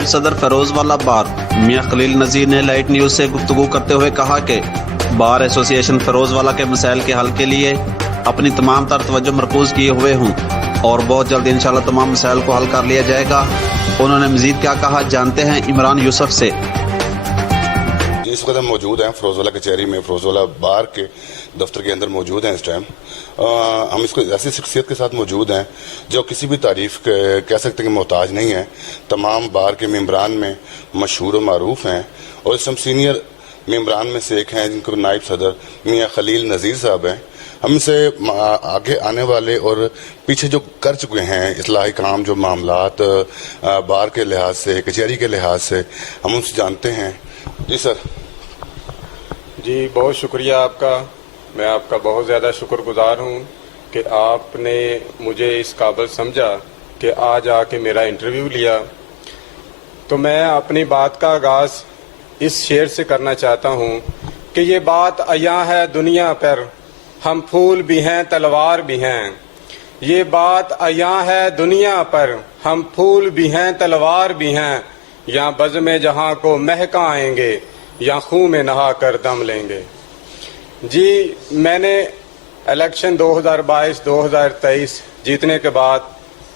نائب صدر فیروز والا بار میاں خلیل نذیر نے لائٹ نیوز سے گفتگو کرتے ہوئے کہا کہ بار ایسوسی ایشن فیروز والا کے مسائل کے حل کے لیے اپنی تمام تر توجہ مرکوز کیے ہوئے ہوں اور بہت جلد انشاءاللہ تمام مسائل کو حل کر لیا جائے گا۔ انہوں نے مزید کیا کہا، جانتے ہیں عمران یوسف سے۔ اس وقت ہم موجود ہیں فیروز والا کچہری میں، فیروز والا بار کے دفتر کے اندر موجود ہیں۔ اس ٹائم ہم اس کو ایسی شخصیت کے ساتھ موجود ہیں جو کسی بھی تعریف کہہ سکتے ہیں کہ محتاج نہیں ہے۔ تمام بار کے ممبران میں مشہور و معروف ہیں اور اس ٹائم سینئر ممبران میں سے ایک ہیں جن کو نائب صدر میاں خلیل نذیر صاحب ہیں۔ ہم سے آگے آنے والے اور پیچھے جو کر چکے ہیں اصلاحی کام، جو معاملات بار کے لحاظ سے، کچہری کے لحاظ سے، ہم ان سے جانتے ہیں۔ جی سر۔ جی بہت شکریہ آپ کا، میں آپ کا بہت زیادہ شکر گزار ہوں کہ آپ نے مجھے اس قابل سمجھا کہ آج آ کے میرا انٹرویو لیا۔ تو میں اپنی بات کا آغاز اس شعر سے کرنا چاہتا ہوں کہ یہ بات عیاں ہے دنیا پر، ہم پھول بھی ہیں تلوار بھی ہیں۔ یہ بات عیاں ہے دنیا پر، ہم پھول بھی ہیں تلوار بھی ہیں۔ یا بزم جہاں کو مہکا آئیں گے، یا خون میں نہا کر دم لیں گے۔ جی میں نے الیکشن 2022-2023 جیتنے کے بعد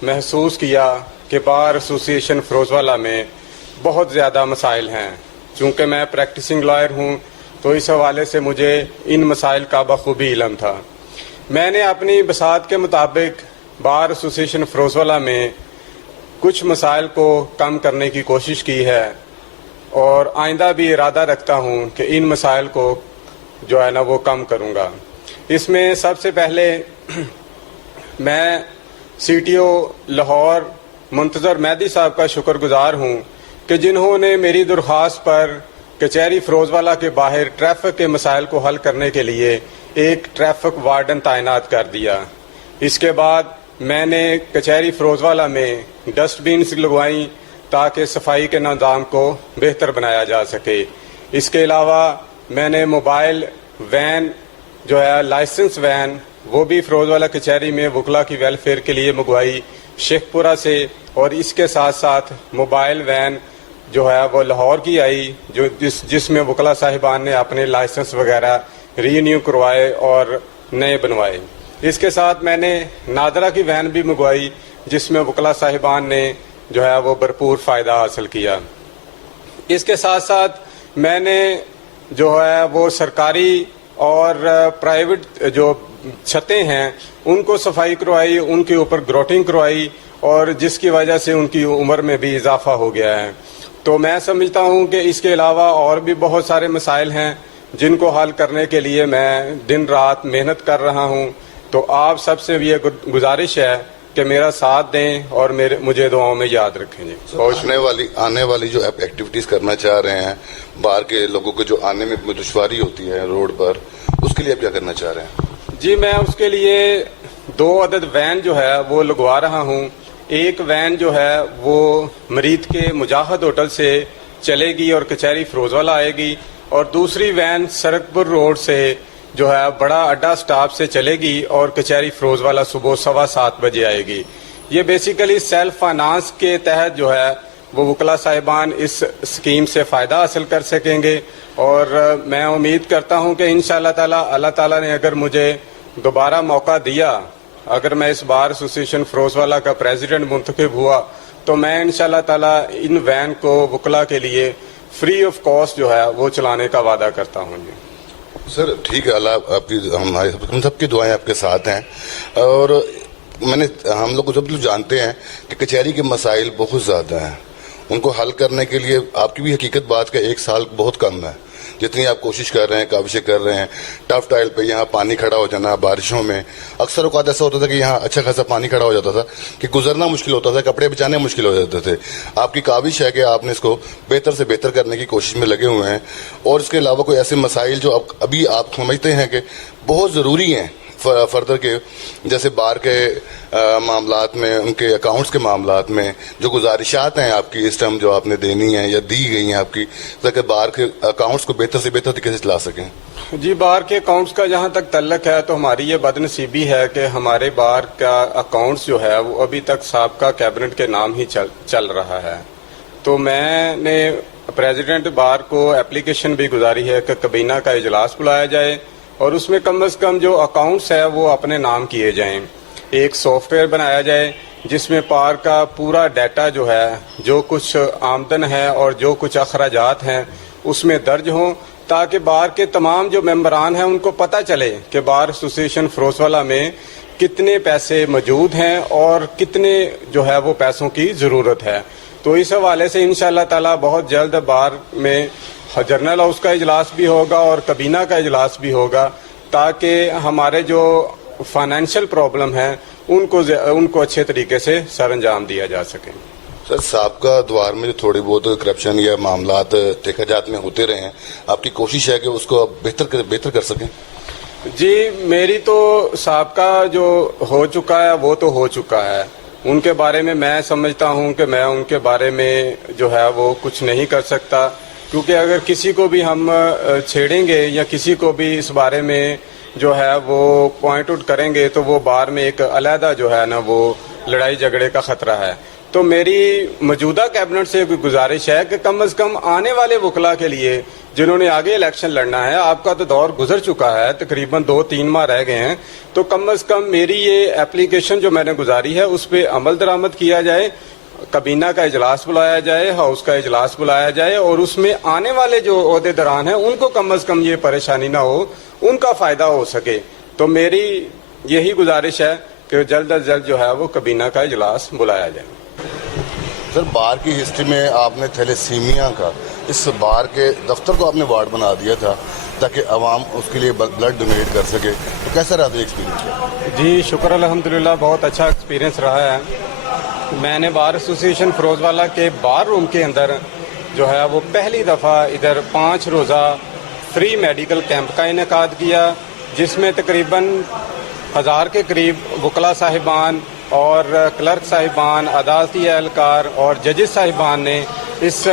محسوس کیا کہ بار ایسوسی ایشن فیروز والا میں بہت زیادہ مسائل ہیں۔ چونکہ میں پریکٹسنگ لائر ہوں تو اس حوالے سے مجھے ان مسائل کا بخوبی علم تھا۔ میں نے اپنی بساط کے مطابق بار ایسوسی ایشن فیروز والا میں کچھ مسائل کو کم کرنے کی کوشش کی ہے اور آئندہ بھی ارادہ رکھتا ہوں کہ ان مسائل کو جو ہے نا وہ کم کروں گا۔ اس میں سب سے پہلے میں سی ٹی او لاہور منتظر مہدی صاحب کا شکر گزار ہوں کہ جنہوں نے میری درخواست پر کچہری فیروز والا کے باہر ٹریفک کے مسائل کو حل کرنے کے لیے ایک ٹریفک وارڈن تعینات کر دیا۔ اس کے بعد میں نے کچہری فیروز والا میں ڈسٹ بینس لگوائیں تاکہ صفائی کے نظام کو بہتر بنایا جا سکے۔ اس کے علاوہ میں نے موبائل وین جو ہے لائسنس وین وہ بھی فیروز والا کچہری میں وکلا کی ویلفیئر کے لیے منگوائی شیخ پورہ سے، اور اس کے ساتھ ساتھ موبائل وین جو ہے وہ لاہور کی آئی جو جس میں وکلا صاحبان نے اپنے لائسنس وغیرہ رینیو کروائے اور نئے بنوائے۔ اس کے ساتھ میں نے نادرہ کی وین بھی منگوائی جس میں وکلا صاحبان نے جو ہے وہ بھرپور فائدہ حاصل کیا۔ اس کے ساتھ ساتھ میں نے جو ہے وہ سرکاری اور پرائیویٹ جو چھتیں ہیں ان کو صفائی کروائی، ان کے اوپر گروٹنگ کروائی، اور جس کی وجہ سے ان کی عمر میں بھی اضافہ ہو گیا ہے۔ تو میں سمجھتا ہوں کہ اس کے علاوہ اور بھی بہت سارے مسائل ہیں جن کو حل کرنے کے لیے میں دن رات محنت کر رہا ہوں۔ تو آپ سب سے بھی یہ گزارش ہے کہ میرا ساتھ دیں اور مجھے دعاؤں میں یاد رکھیں۔ جی آنے والی جو آپ ایکٹیویٹیز کرنا چاہ رہے ہیں باہر کے لوگوں کو جو آنے میں دشواری ہوتی ہے روڈ پر، اس کے لیے آپ کیا کرنا چاہ رہے ہیں؟ جی میں اس کے لیے 2 عدد وین جو ہے وہ لگوا رہا ہوں۔ ایک وین جو ہے وہ مرید کے مجاہد ہوٹل سے چلے گی اور کچہری فیروز والا آئے گی، اور دوسری وین سرکپور روڈ سے جو ہے بڑا اڈا سٹاپ سے چلے گی اور کچہری فیروز والا صبح 7:15 بجے آئے گی۔ یہ بیسیکلی سیلف فائنانس کے تحت جو ہے وہ وکلا صاحبان اس اسکیم سے فائدہ حاصل کر سکیں گے، اور میں امید کرتا ہوں کہ انشاءاللہ تعالی اللہ تعالیٰ نے اگر مجھے دوبارہ موقع دیا، اگر میں اس بار ایسوسی ایشن فیروز والا کا پریزیڈنٹ منتخب ہوا، تو میں انشاءاللہ تعالی ان وین کو وکلا کے لیے فری آف کاسٹ جو ہے وہ چلانے کا وعدہ کرتا ہوں۔ جی سر ٹھیک ہے، اللہ آپ کی ہم سب کی دعائیں آپ کے ساتھ ہیں، اور ہم لوگ سب جانتے ہیں کہ کچہری کے مسائل بہت زیادہ ہیں، ان کو حل کرنے کے لیے آپ کی بھی حقیقت بات کہ 1 سال بہت کم ہے۔ جتنی آپ کوشش کر رہے ہیں، کاوشیں کر رہے ہیں، ٹف ٹائل پہ یہاں پانی کھڑا ہو جانا بارشوں میں، اکثر اوقات ایسا ہوتا تھا کہ یہاں اچھا خاصا پانی کھڑا ہو جاتا تھا کہ گزرنا مشکل ہوتا تھا، کپڑے بچانے مشکل ہو جاتے تھے۔ آپ کی کاوش ہے کہ آپ نے اس کو بہتر سے بہتر کرنے کی کوشش میں لگے ہوئے ہیں، اور اس کے علاوہ کوئی ایسے مسائل جو ابھی آپ سمجھتے ہیں کہ بہت ضروری ہیں فردر کے، جیسے بار کے معاملات میں، ان کے اکاؤنٹس کے معاملات میں جو گزارشات ہیں آپ کی اس ٹائم جو آپ نے دینی ہیں یا دی گئی ہیں آپ کی، تاکہ بار کے اکاؤنٹس کو بہتر سے بہتر طریقے سے چلا سکیں؟ جی بار کے اکاؤنٹس کا جہاں تک تعلق ہے تو ہماری یہ بد نصیبی ہے کہ ہمارے بار کا اکاؤنٹس جو ہے وہ ابھی تک سابقہ کیبنٹ کے نام ہی چل رہا ہے۔ تو میں نے پریزیڈنٹ بار کو اپلیکیشن بھی گزاری ہے کہ کابینہ کا اجلاس بلایا جائے اور اس میں کم از کم جو اکاؤنٹس ہے وہ اپنے نام کیے جائیں. ایک سافٹ ویئر بنایا جائے جس میں بار کا پورا ڈیٹا جو ہے، جو کچھ آمدن ہے اور جو کچھ اخراجات ہیں اس میں درج ہوں، تاکہ بار کے تمام جو ممبران ہیں ان کو پتہ چلے کہ بار ایسوسیشن فیروزوالہ میں کتنے پیسے موجود ہیں اور کتنے جو ہے وہ پیسوں کی ضرورت ہے. تو اس حوالے سے انشاءاللہ تعالی بہت جلد بار میں جنرل ہاؤس کا اجلاس بھی ہوگا اور کابینہ کا اجلاس بھی ہوگا، تاکہ ہمارے جو فائنینشیل پرابلم ہیں ان کو اچھے طریقے سے سر انجام دیا جا سکے. سر سابقہ دوار میں جو تھوڑی بہت کرپشن یا معاملات ٹھیکیداری میں ہوتے رہے ہیں، آپ کی کوشش ہے کہ اس کو بہتر کر سکیں؟ جی میری تو سابقہ جو ہو چکا ہے وہ تو ہو چکا ہے، ان کے بارے میں سمجھتا ہوں کہ میں ان کے بارے میں جو ہے وہ کچھ نہیں کر سکتا، کیونکہ اگر کسی کو بھی ہم چھیڑیں گے یا کسی کو بھی اس بارے میں جو ہے وہ پوائنٹ آؤٹ کریں گے تو وہ بار میں ایک علیحدہ جو ہے نا وہ لڑائی جھگڑے کا خطرہ ہے. تو میری موجودہ کیبنٹ سے گزارش ہے کہ کم از کم آنے والے وکلاء کے لیے جنہوں نے آگے الیکشن لڑنا ہے، آپ کا تو دور گزر چکا ہے، تقریباً 2-3 ماہ رہ گئے ہیں، تو کم از کم میری یہ اپلیکیشن جو میں نے گزاری ہے اس پہ عمل درآمد کیا جائے، کابینہ کا اجلاس بلایا جائے، ہاؤس کا اجلاس بلایا جائے اور اس میں آنے والے جو عہدے داران ہیں ان کو کم از کم یہ پریشانی نہ ہو، ان کا فائدہ ہو سکے. تو میری یہی گزارش ہے کہ جلد از جلد جو ہے وہ کابینہ کا اجلاس بلایا جائے. سر بار کی ہسٹری میں آپ نے تھیلیسیمیا کا اس بار کے دفتر کو آپ نے وارڈ بنا دیا تھا تاکہ عوام اس کے لیے بلڈ ڈونیٹ کر سکے، تو کیسا رہا تھا ایکسپیرینس؟ جی شکر الحمدللہ، بہت اچھا ایکسپیرینس رہا ہے. میں نے بار ایسوسیشن فیروزوالہ کے بار روم کے اندر جو ہے وہ پہلی دفعہ ادھر 5 روزہ فری میڈیکل کیمپ کا انعقاد کیا، جس میں تقریباً 1000 کے قریب وکلاء صاحبان اور کلرک صاحبان، عدالتی اہلکار اور ججز صاحبان نے اس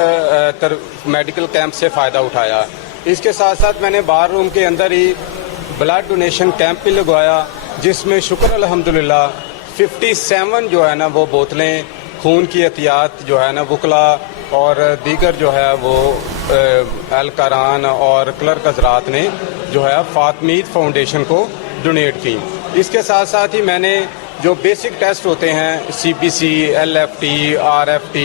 میڈیکل کیمپ سے فائدہ اٹھایا. اس کے ساتھ ساتھ میں نے بار روم کے اندر ہی بلڈ ڈونیشن کیمپ بھی لگوایا، جس میں شکر الحمدللہ 57 جو ہے نا وہ بوتلیں خون کی احتیاط جو ہے نا وکلاء اور دیگر جو ہے وہ اہلکاران اور کلرک حضرات نے جو ہے فاطمید فاؤنڈیشن کو ڈونیٹ کی. اس کے ساتھ ساتھ ہی میں نے جو بیسک ٹیسٹ ہوتے ہیں CBC، LFT، RFT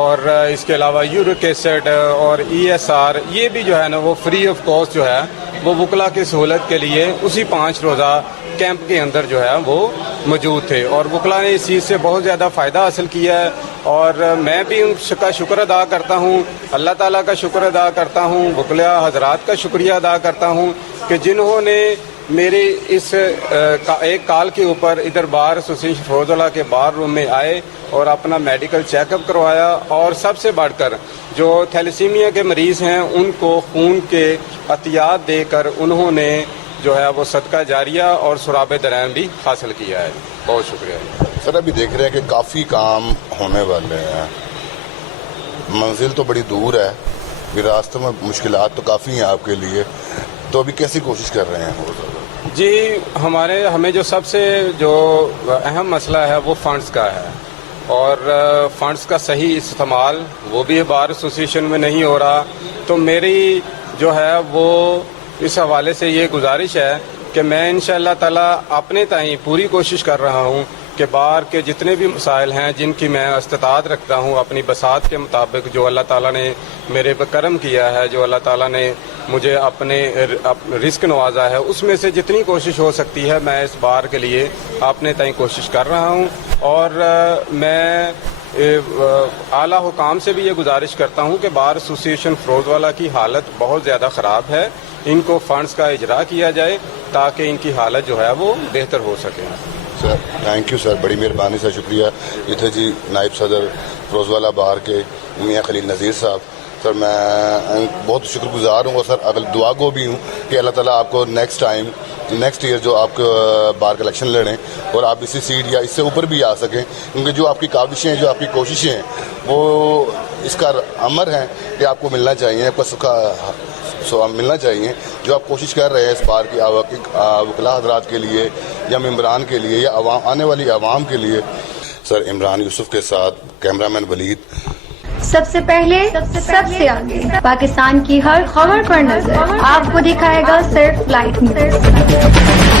اور اس کے علاوہ یورک ایسڈ اور ESR، یہ بھی جو ہے نا وہ فری آف کاسٹ جو ہے وہ وکلاء کی سہولت کے لیے اسی 5 روزہ کیمپ کے اندر جو ہے وہ موجود تھے، اور وکلاء نے اس چیز سے بہت زیادہ فائدہ حاصل کیا ہے. اور میں بھی ان کا شکر ادا کرتا ہوں، اللہ تعالیٰ کا شکر ادا کرتا ہوں، وکلاء حضرات کا شکریہ ادا کرتا ہوں کہ جنہوں نے میرے اس ایک کال کے اوپر ادھر بار ایسوسیشن فیروزوالہ کے بار روم میں آئے اور اپنا میڈیکل چیک اپ کروایا، اور سب سے بڑھ کر جو تھیلیسیمیا کے مریض ہیں ان کو خون کے عطیات دے کر انہوں نے جو ہے وہ صدقہ جاریہ اور سراب درہم بھی حاصل کیا ہے. بہت شکریہ. سر ابھی دیکھ رہے ہیں کہ کافی کام ہونے والے ہیں، منزل تو بڑی دور ہے، راستے میں مشکلات تو کافی ہیں آپ کے لیے، تو ابھی کیسی کوشش کر رہے ہیں؟ جی ہمیں جو سب سے جو اہم مسئلہ ہے وہ فنڈز کا ہے، اور فنڈز کا صحیح استعمال وہ بھی بار ایسوسیشن میں نہیں ہو رہا. تو میری جو ہے وہ اس حوالے سے یہ گزارش ہے کہ میں انشاءاللہ تعالی اپنے تئیں پوری کوشش کر رہا ہوں کہ بار کے جتنے بھی مسائل ہیں جن کی میں استطاعت رکھتا ہوں اپنی بساط کے مطابق، جو اللہ تعالیٰ نے میرے پہ کرم کیا ہے، جو اللہ تعالیٰ نے مجھے اپنے رزق نوازا ہے، اس میں سے جتنی کوشش ہو سکتی ہے میں اس بار کے لیے اپنے تئیں کوشش کر رہا ہوں. اور میں اعلیٰ حکام سے بھی یہ گزارش کرتا ہوں کہ بار ایسوسیشن فیروزوالہ کی حالت بہت زیادہ خراب ہے، ان کو فنڈز کا اجرا کیا جائے تاکہ ان کی حالت جو ہے وہ بہتر ہو سکے. سر تھینک یو سر، بڑی مہربانی سر، شکریہ. یہ تھے جی نائب صدر فیروزوالہ بار کے میاں خلیل نذیر صاحب. سر میں بہت شکر گزار ہوں، اور سر اگر دعا کو بھی ہوں کہ اللہ تعالیٰ آپ کو نیکسٹ ایئر جو آپ کو بار کا الیکشن لڑیں اور آپ اسی سیٹ یا اس سے اوپر بھی آ سکیں، کیونکہ جو آپ کی کاوشیں ہیں، جو آپ کی کوششیں ہیں، وہ اس کا امر ہے کہ آپ کو ملنا چاہیے، آپ کو ملنا چاہیے. جو آپ کوشش کر رہے ہیں اس بار کی وکلاء حضرات کے لیے یا ممبران کے لیے یا آنے والی عوام کے لیے. سر عمران یوسف کے ساتھ کیمرہ مین ولید. سب سے پہلے سب سے آگے پاکستان کی ہر خبر پر نظر آپ کو دکھائے گا صرف لائٹ نیوز۔